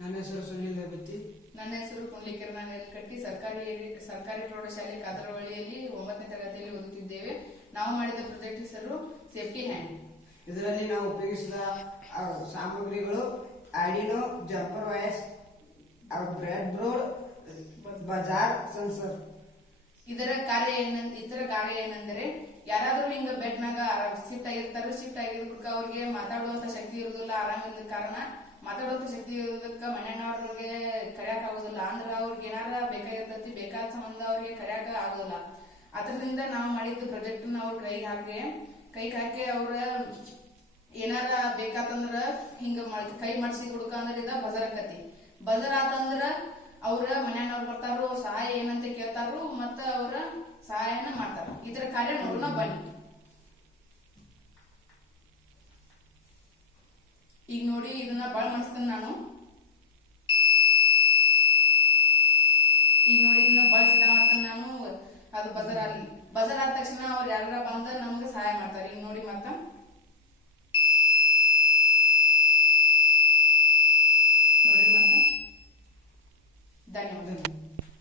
ನನ್ನ ಹೆಸರು ಸುನಿಲ್ ರೇವತಿ. ನನ್ನ ಹೆಸರು ಪುಂಡ್ಲಿಕರಣ ನೆಲಕಟ್ಟಿ. ಸರ್ಕಾರಿ ಪ್ರೌಢಶಾಲೆ ಕಾತರವಳ್ಳಿಯಲ್ಲಿ 9ನೇ ತರಗತಿಯಲ್ಲಿ ಓದುತ್ತಿದ್ದೇವೆ. ನಾವು ಮಾಡಿದ ಪ್ರಾಜೆಕ್ಟ್ ಹೆಸರು ಸೇಫ್ಟಿ ಹ್ಯಾಂಡ್. ಇದರಲ್ಲಿ ನಾವು ಉಪಯೋಗಿಸಿದ ಸಾಮಗ್ರಿಗಳು Arduino, jumper wires, bread board, Bazaar sensor. ಇದರ ಕಾರ್ಯ ಏನೆಂದರೆ ಯಾರಾದ್ರೂ ಹಿಂಗ ಬೆಡ್ ನಾಗ ಶಿಫ್ಟ್ ಆಗಿರ್ತಾರ ಅವ್ರಿಗೆ ಮಾತಾಡುವಂತ ಶಕ್ತಿ ಇರುವುದಿಲ್ಲ. ಆರಾಮಿಲ್ಲದ ಕಾರಣ ಮಾತಾಡುವಂತ ಶಕ್ತಿ ಇರೋದಕ್ಕ ಮನೆಯವ್ರಿಗೆ ಕರೆಯಕ್ ಆಗೋದಿಲ್ಲ. ಅಂದ್ರ ಅವ್ರಿಗೆ ಏನಾರ ಬೇಕಾಗಿರ್ತೈತಿ, ಬೇಕಾದ ಸಂಬಂಧ ಅವ್ರಿಗೆ ಕರೆಯಕ ಆಗೋದಿಲ್ಲ. ಅದರಿಂದ ನಾವು ಮಾಡಿದ ಪ್ರಾಜೆಕ್ಟ್ ಅವ್ರ ಕೈಗೆ ಹಾಕಿ ಅವ್ರ ಏನಾರ ಬೇಕಾತಂದ್ರ ಹಿಂಗ ಕೈ ಮಾಡಿಸಿ ಹುಡುಕ ಅಂದ್ರ ಇದ ಬಜಾರ್ ಆಕತಿ. ಬಜಾರ್ ಆತಂದ್ರ ಅವ್ರ ಮನೆಯವ್ರು ಬರ್ತಾರು, ಸಹಾಯ ಏನಂತ ಕೇಳ್ತಾರು, ಮತ್ತ ಅವ್ರ ಸಹಾಯನ ಮಾಡ್ತಾರ. ಇದರ ಕಾರ್ಯ ನೋಡೋಣ ಬನ್ನಿ. ಈಗ ನೋಡಿ, ಇದನ್ನ ಬಾಳ್ ಮಾಡಿಸ್ತೇನೆ ನಾನು. ಈಗ ನೋಡಿ, ಇದನ್ನ ಬಾಳ್ ಸಿದ್ಧ ಮಾಡ್ತೇನೆ ನಾನು. ಅದು ಬಜಾರ್ ಆದ ತಕ್ಷಣ ಅವ್ರು ಯಾರ ಬಂದ ನಮ್ಗೆ ಸಹಾಯ ಮಾಡ್ತಾರೆ. ಈಗ ನೋಡಿ, ಮತ್ತ ನೋಡ್ರಿ, ಮತ್ತ ಧನ್ಯವಾದ.